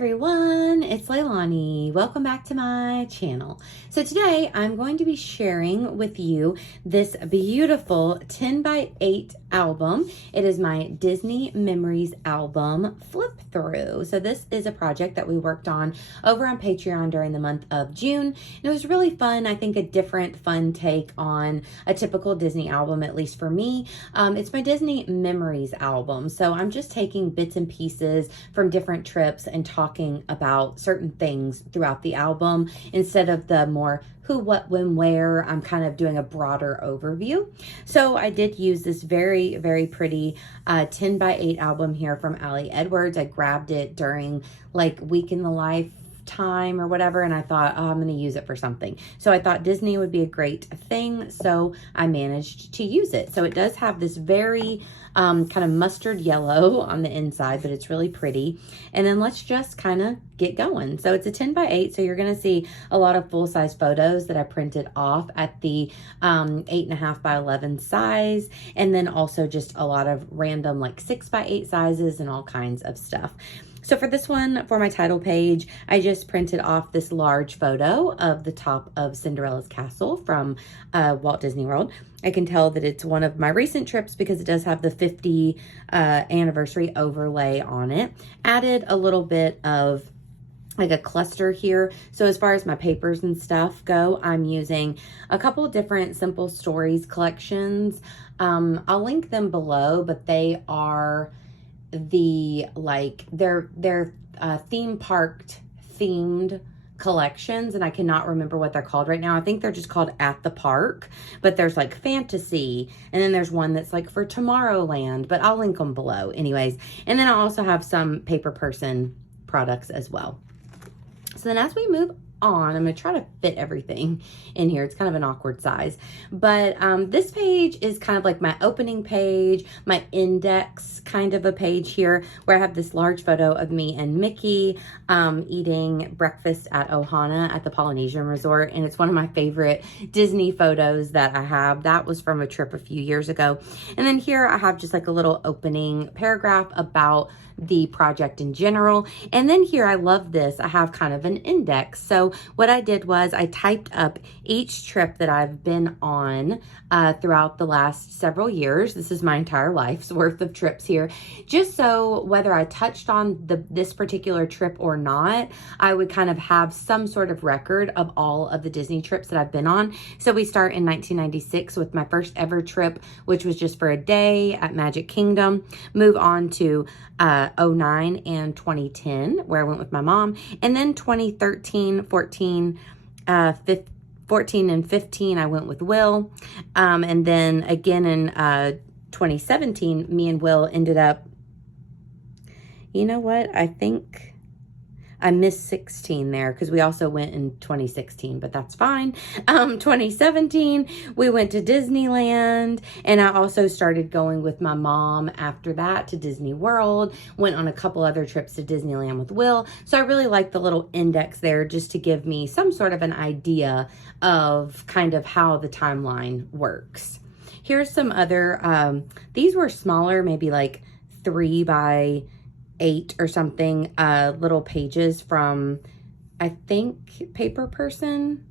everyone, it's Leilani. Welcome back to my channel. So today I'm going to be sharing with you this beautiful 10 by 8 album. It is my Disney Memories album flip through. So this is a project that we worked on over on Patreon during the month of June. And it was really fun. I think a different fun take on a typical Disney album, at least for me. It's my Disney Memories album. So I'm just taking bits and pieces from different trips and talking about certain things throughout the album instead of the more who, what, when, where. I'm kind of doing a broader overview. So I did use this very, very pretty 10 by 8 album here from Ali Edwards. I grabbed it during like Week in the Life time or whatever, and I thought, oh, I'm going to use it for something. So I thought Disney would be a great thing, so I managed to use it. So it does have this very kind of mustard yellow on the inside, but it's really pretty. And then let's just kind of get going. So it's a 10 by 8, so you're going to see a lot of full-size photos that I printed off at the 8.5 by 11 size, and then also just a lot of random like 6 by 8 sizes and all kinds of stuff. So for this one, for my title page, I just printed off this large photo of the top of Cinderella's castle from Walt Disney World. I can tell that it's one of my recent trips because it does have the 50 anniversary overlay on it. Added a little bit of like a cluster here. So as far as my papers and stuff go, I'm using a couple of different Simple Stories collections. I'll link them below, but they are the like they're theme parked themed collections, and I cannot remember what they're called right now. I think they're just called At the Park, but there's like fantasy, and then there's one that's like for Tomorrowland, but I'll link them below anyways. And then I also have some paper person products as well. So then as we move on, I'm going to try to fit everything in here. It's kind of an awkward size, but this page is kind of like my opening page, my index kind of a page here, where I have this large photo of me and Mickey eating breakfast at Ohana at the Polynesian Resort, and it's one of my favorite Disney photos that I have. That was from a trip a few years ago. And then here I have just like a little opening paragraph about the project in general. And then here, I love this, I have kind of an index. So what I did was I typed up each trip that I've been on throughout the last several years. This is my entire life's worth of trips here. Just so whether I touched on this particular trip or not, I would kind of have some sort of record of all of the Disney trips that I've been on. So we start in 1996 with my first ever trip, which was just for a day at Magic Kingdom. Move on to 09 and 2010, where I went with my mom, and then 2013, 14, 14 and 15, I went with Will, and then again in 2017, me and Will ended up, you know what, I think I missed 16 there because we also went in 2016, but that's fine. 2017, we went to Disneyland, and I also started going with my mom after that to Disney World, went on a couple other trips to Disneyland with Will. So I really like the little index there just to give me some sort of an idea of kind of how the timeline works. Here's some other, these were smaller, maybe like 3 by 8 or something, little pages from, I think, Paper Person,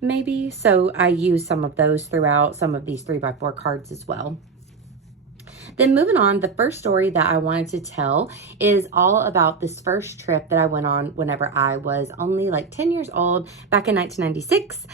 maybe. So I use some of those throughout some of these 3 by 4 cards as well. Then moving on, the first story that I wanted to tell is all about this first trip that I went on whenever I was only like 10 years old back in 1996,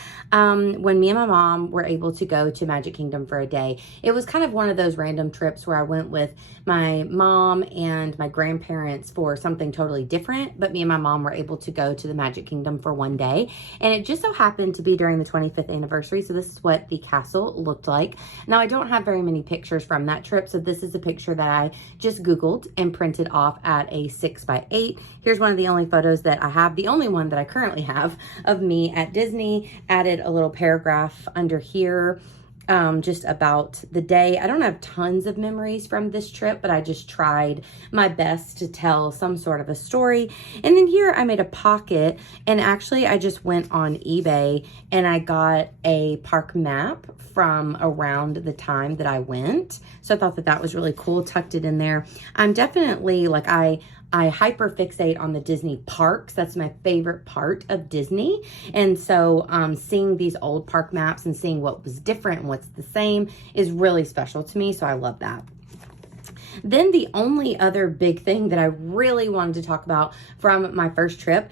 when me and my mom were able to go to Magic Kingdom for a day. It was kind of one of those random trips where I went with my mom and my grandparents for something totally different, but me and my mom were able to go to the Magic Kingdom for one day, and it just so happened to be during the 25th anniversary, so this is what the castle looked like. Now, I don't have very many pictures from that trip, so this is a picture that I just Googled and printed off at a 6 by 8. Here's one of the only photos that I have, the only one that I currently have of me at Disney. Added a little paragraph under here just about the day. I don't have tons of memories from this trip, but I just tried my best to tell some sort of a story. And then here I made a pocket, and actually I just went on eBay and I got a park map from around the time that I went. So I thought that that was really cool, tucked it in there. I'm definitely like, I I hyper fixate on the Disney parks. That's my favorite part of Disney. And so seeing these old park maps and seeing what was different and what's the same is really special to me. So I love that. Then the only other big thing that I really wanted to talk about from my first trip,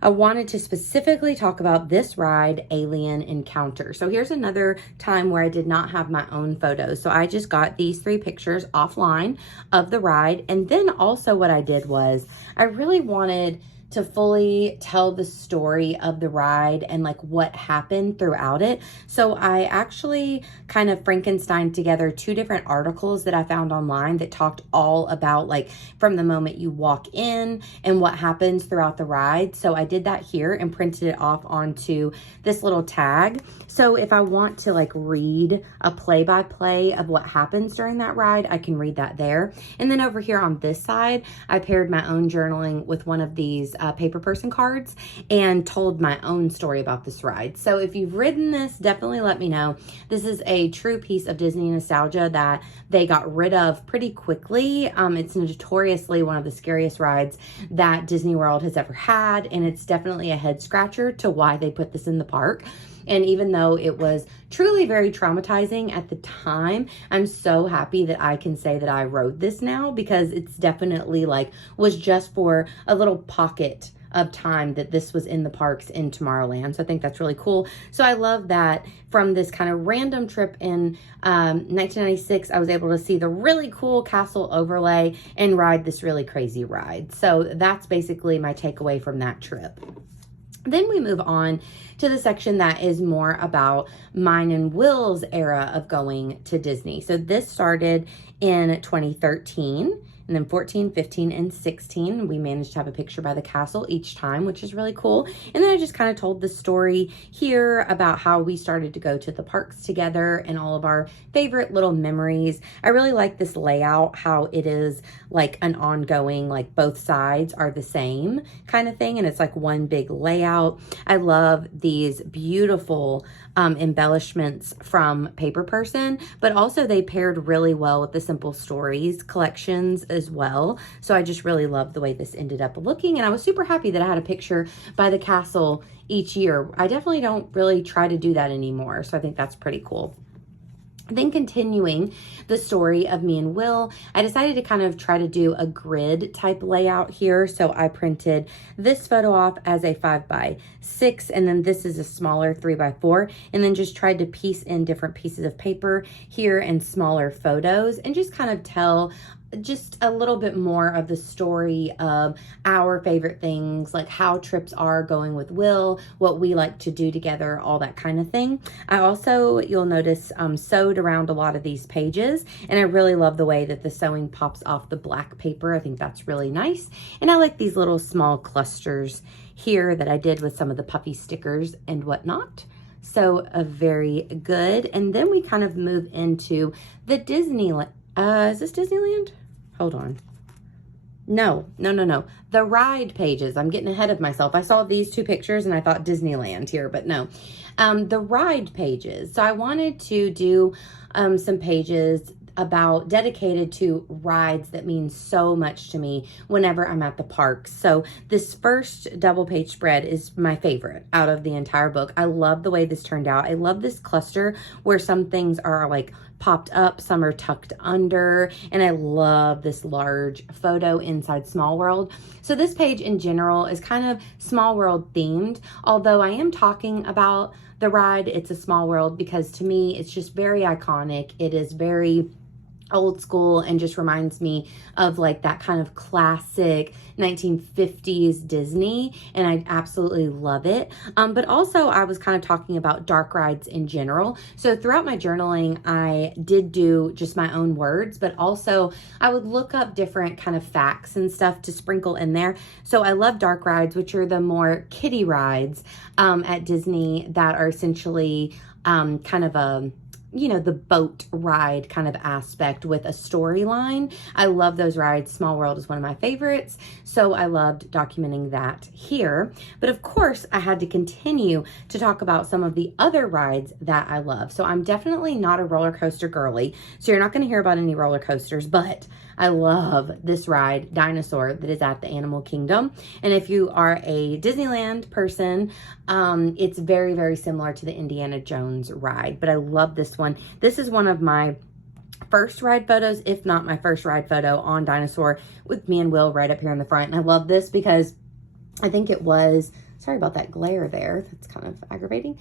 I wanted to specifically talk about this ride, Alien Encounter. So here's another time where I did not have my own photos. So I just got these 3 pictures offline of the ride. And then also what I did was I really wanted to fully tell the story of the ride and like what happened throughout it. So I actually kind of Frankensteined together 2 different articles that I found online that talked all about like from the moment you walk in and what happens throughout the ride. So I did that here and printed it off onto this little tag. So if I want to like read a play-by-play of what happens during that ride, I can read that there. And then over here on this side, I paired my own journaling with one of these paper person cards and told my own story about this ride. So if you've ridden this, definitely let me know. This is a true piece of Disney nostalgia that they got rid of pretty quickly. It's notoriously one of the scariest rides that Disney World has ever had, and it's definitely a head scratcher to why they put this in the park. And even though it was truly very traumatizing at the time, I'm so happy that I can say that I rode this now, because it's definitely like was just for a little pocket of time that this was in the parks in Tomorrowland. So I think that's really cool. So I love that from this kind of random trip in 1996, I was able to see the really cool castle overlay and ride this really crazy ride. So that's basically my takeaway from that trip. Then we move on to the section that is more about mine and Will's era of going to Disney. So this started in 2013. And then 14, 15, and 16, we managed to have a picture by the castle each time, which is really cool. And then I just kind of told the story here about how we started to go to the parks together and all of our favorite little memories. I really like this layout, how it is like an ongoing, like both sides are the same kind of thing. And it's like one big layout. I love these beautiful embellishments from Paper Person, but also they paired really well with the Simple Stories collections as well. So I just really love the way this ended up looking, and I was super happy that I had a picture by the castle each year. I definitely don't really try to do that anymore, so I think that's pretty cool. Then continuing the story of me and Will, I decided to kind of try to do a grid type layout here. So I printed this photo off as a 5x6, and then this is a smaller 3x4, and then just tried to piece in different pieces of paper here and smaller photos and just kind of tell just a little bit more of the story of our favorite things, like how trips are going with Will, what we like to do together, all that kind of thing. I also, you'll notice, sewed around a lot of these pages, and I really love the way that the sewing pops off the black paper. I think that's really nice. And I like these little small clusters here that I did with some of the puffy stickers and whatnot. So very good. And then we kind of move into the Disneyland. Is this Disneyland? Hold on. No. The ride pages. I'm getting ahead of myself. I saw these 2 pictures and I thought Disneyland here, but no. The ride pages. So I wanted to do some pages about dedicated to rides that mean so much to me whenever I'm at the parks. So this first double page spread is my favorite out of the entire book. I love the way this turned out. I love this cluster where some things are like popped up, some are tucked under, and I love this large photo inside Small World. So this page in general is kind of Small World themed, although I am talking about the ride It's a Small World because to me it's just very iconic. It is very old school and just reminds me of like that kind of classic 1950s Disney, and I absolutely love it. But also I was kind of talking about dark rides in general. So throughout my journaling, I did do just my own words, but also I would look up different kind of facts and stuff to sprinkle in there. So I love dark rides, which are the more kiddie rides at Disney that are essentially kind of a you know, the boat ride kind of aspect with a storyline. I love those rides. Small World is one of my favorites, so I loved documenting that here. But of course, I had to continue to talk about some of the other rides that I love. So I'm definitely not a roller coaster girly, so you're not going to hear about any roller coasters, but I love this ride, Dinosaur, that is at the Animal Kingdom. And if you are a Disneyland person, it's very, very similar to the Indiana Jones ride, but I love this one. This is one of my first ride photos, if not my first ride photo on Dinosaur, with me and Will right up here in the front. And I love this because I think it was, sorry about that glare there, that's kind of aggravating.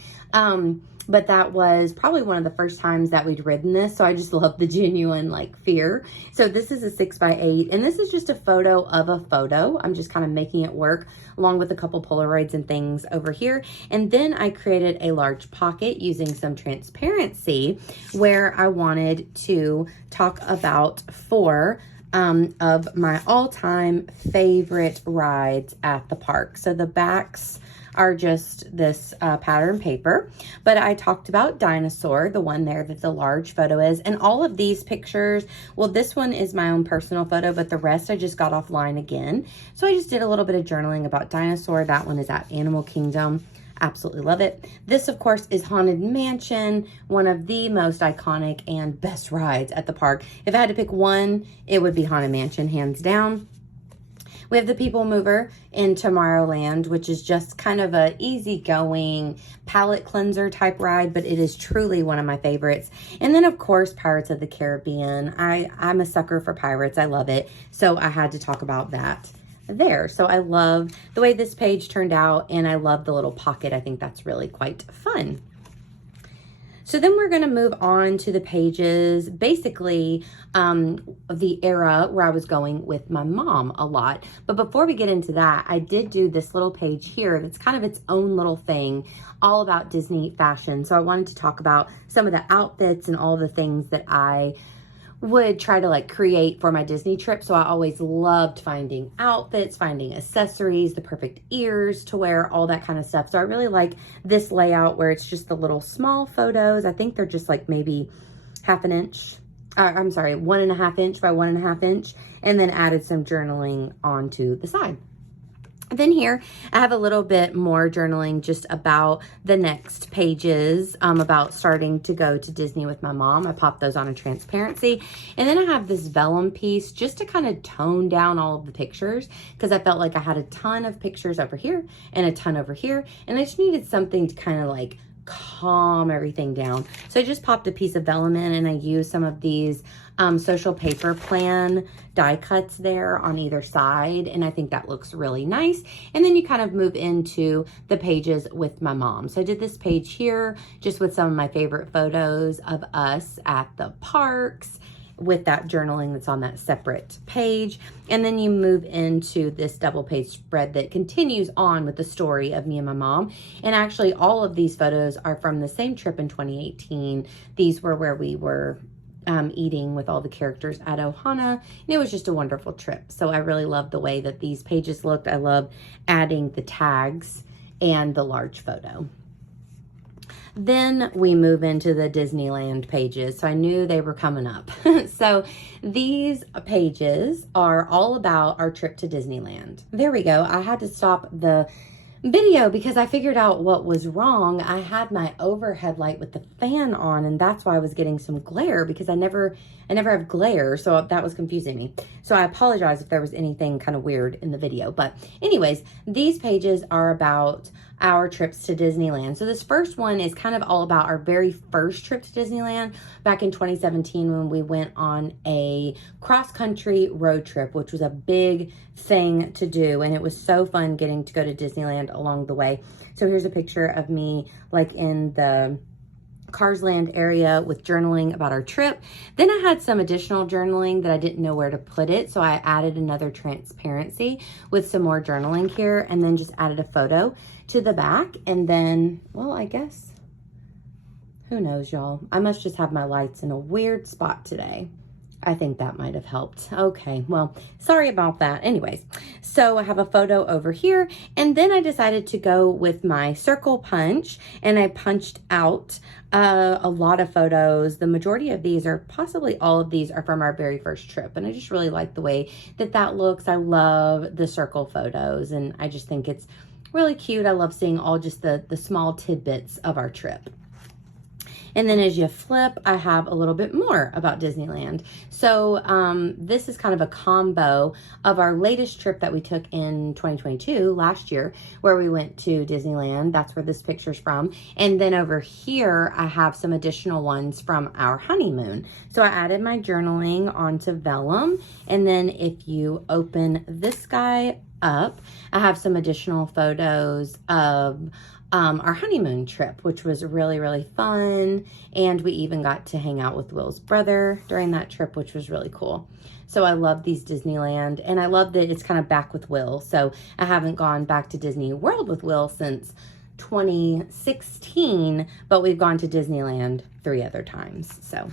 But that was probably one of the first times that we'd ridden this. So I just love the genuine like fear. So this is a 6x8, and this is just a photo of a photo. I'm just kind of making it work along with a couple Polaroids and things over here. And then I created a large pocket using some transparency where I wanted to talk about 4 of my all-time favorite rides at the park. So the backs are just this pattern paper, but I talked about Dinosaur, the one there that the large photo is, and all of these pictures, well, this one is my own personal photo, but the rest I just got offline again. So I just did a little bit of journaling about Dinosaur. That one is at Animal Kingdom. Absolutely love it. This, of course, is Haunted Mansion, one of the most iconic and best rides at the park. If I had to pick one, it would be Haunted Mansion, hands down. We have the People Mover in Tomorrowland, which is just kind of a easygoing palate cleanser type ride, but it is truly one of my favorites. And then, of course, Pirates of the Caribbean. I'm a sucker for pirates. I love it. So I had to talk about that there. So I love the way this page turned out, and I love the little pocket. I think that's really quite fun. So then we're going to move on to the pages, basically the era where I was going with my mom a lot. But before we get into that, I did do this little page here that's kind of its own little thing, all about Disney fashion. So I wanted to talk about some of the outfits and all the things that I would try to like create for my Disney trip. So I always loved finding outfits, finding accessories, the perfect ears to wear, all that kind of stuff. So I really like this layout where it's just the little small photos. I think they're just like maybe 1/2 inch. I'm sorry, 1.5 inch by 1.5 inch, and then added some journaling onto the side. Then here, I have a little bit more journaling just about the next pages, about starting to go to Disney with my mom. I popped those on a transparency. And then I have this vellum piece just to kind of tone down all of the pictures, because I felt like I had a ton of pictures over here and a ton over here. And I just needed something to kind of like calm everything down. So I just popped a piece of vellum in, and I used some of these social paper plan die cuts there on either side, and I think that looks really nice. And then you kind of move into the pages with my mom. So I did this page here just with some of my favorite photos of us at the parks, with that journaling that's on that separate page. And then you move into this double page spread that continues on with the story of me and my mom. And actually all of these photos are from the same trip in 2018. These were where we were eating with all the characters at Ohana, and it was just a wonderful trip. So I really love the way that these pages looked. I love adding the tags and the large photo. Then we move into the Disneyland pages. So I knew they were coming up. So these pages are all about our trip to Disneyland. There we go. I had to stop the video because I figured out what was wrong. I had my overhead light with the fan on, and that's why I was getting some glare, because I never have glare, so that was confusing me. So I apologize if there was anything kind of weird in the video. But anyways, these pages are about our trips to Disneyland. So this first one is kind of all about our very first trip to Disneyland back in 2017 when we went on a cross-country road trip, which was a big thing to do, and it was so fun getting to go to Disneyland along the way. So here's a picture of me like in the Cars Land area with journaling about our trip. Then I had some additional journaling that I didn't know where to put it, so I added another transparency with some more journaling here, and then just added a photo to the back. And then, well, I guess, who knows, y'all? I must just have my lights in a weird spot today. I think that might have helped. Okay, well, sorry about that. Anyways, so I have a photo over here, and then I decided to go with my circle punch, and I punched out a lot of photos. The majority of these, or possibly all of these, are from our very first trip, and I just really like the way that that looks. I love the circle photos, and I just think it's really cute. I love seeing all just the small tidbits of our trip. And then as you flip, I have a little bit more about Disneyland. So this is kind of a combo of our latest trip that we took in 2022, last year, where we went to Disneyland. That's where this picture's from. And then over here, I have some additional ones from our honeymoon. So I added my journaling onto vellum. And then if you open this guy up, I have some additional photos of our honeymoon trip, which was really, really fun. And we even got to hang out with Will's brother during that trip, which was really cool. So I love these Disneyland, and I love that it's kind of back with Will. So I haven't gone back to Disney World with Will since 2016, but we've gone to Disneyland 3 other times. So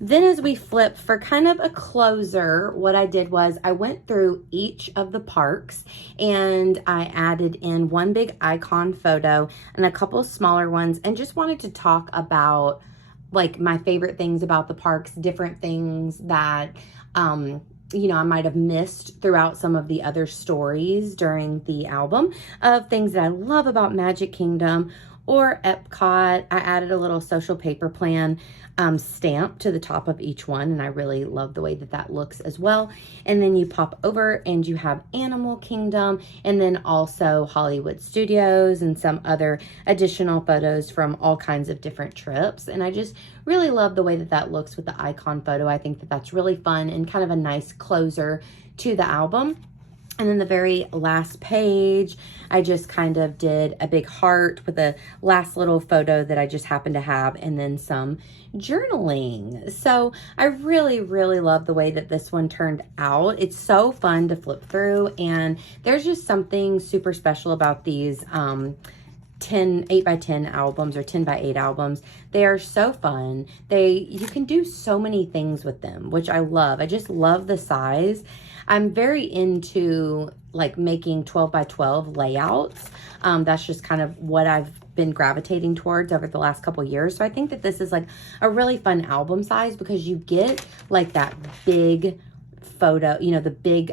then as we flip for kind of a closer, what I did was I went through each of the parks and I added in one big icon photo and a couple of smaller ones, and just wanted to talk about like my favorite things about the parks, different things that, you know, I might have missed throughout some of the other stories during the album, of things that I love about Magic Kingdom or Epcot. I added a little social paper plan stamp to the top of each one, and I really love the way that that looks as well. And then you pop over and you have Animal Kingdom, and then also Hollywood Studios and some other additional photos from all kinds of different trips. And I just really love the way that that looks with the icon photo. I think that that's really fun and kind of a nice closer to the album. And then the very last page, I just kind of did a big heart with a last little photo that I just happened to have, and then some journaling. So I really, really love the way that this one turned out. It's so fun to flip through, and there's just something super special about these 8x10 albums or 10x8 albums. They are so fun. You can do so many things with them, which I love. I just love the size. I'm very into like making 12x12 layouts. That's just kind of what I've been gravitating towards over the last couple years. So I think that this is like a really fun album size, because you get like that big photo, you know, the big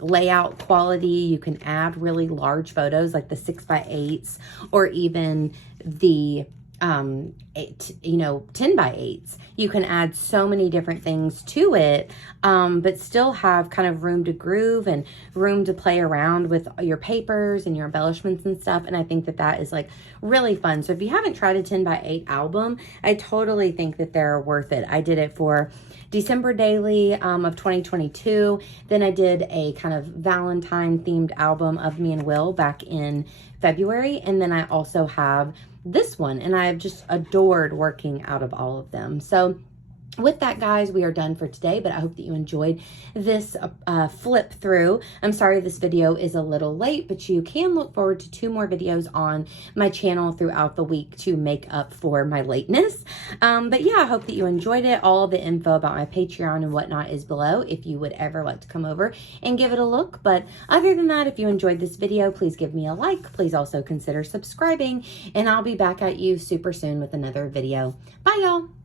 layout quality. You can add really large photos like the 6x8s, or even the 10x8s. You can add so many different things to it, but still have kind of room to groove and room to play around with your papers and your embellishments and stuff. And I think that that is like really fun. So if you haven't tried a 10x8 album, I totally think that they're worth it. I did it for December Daily of 2022. Then I did a kind of Valentine themed album of me and Will back in February. And then I also have this one, and I've just adored working out of all of them. So with that, guys, we are done for today, but I hope that you enjoyed this flip through. I'm sorry this video is a little late, but you can look forward to 2 more videos on my channel throughout the week to make up for my lateness. But yeah, I hope that you enjoyed it. All the info about my Patreon and whatnot is below if you would ever like to come over and give it a look. But other than that, if you enjoyed this video, please give me a like. Please also consider subscribing, and I'll be back at you super soon with another video. Bye, y'all.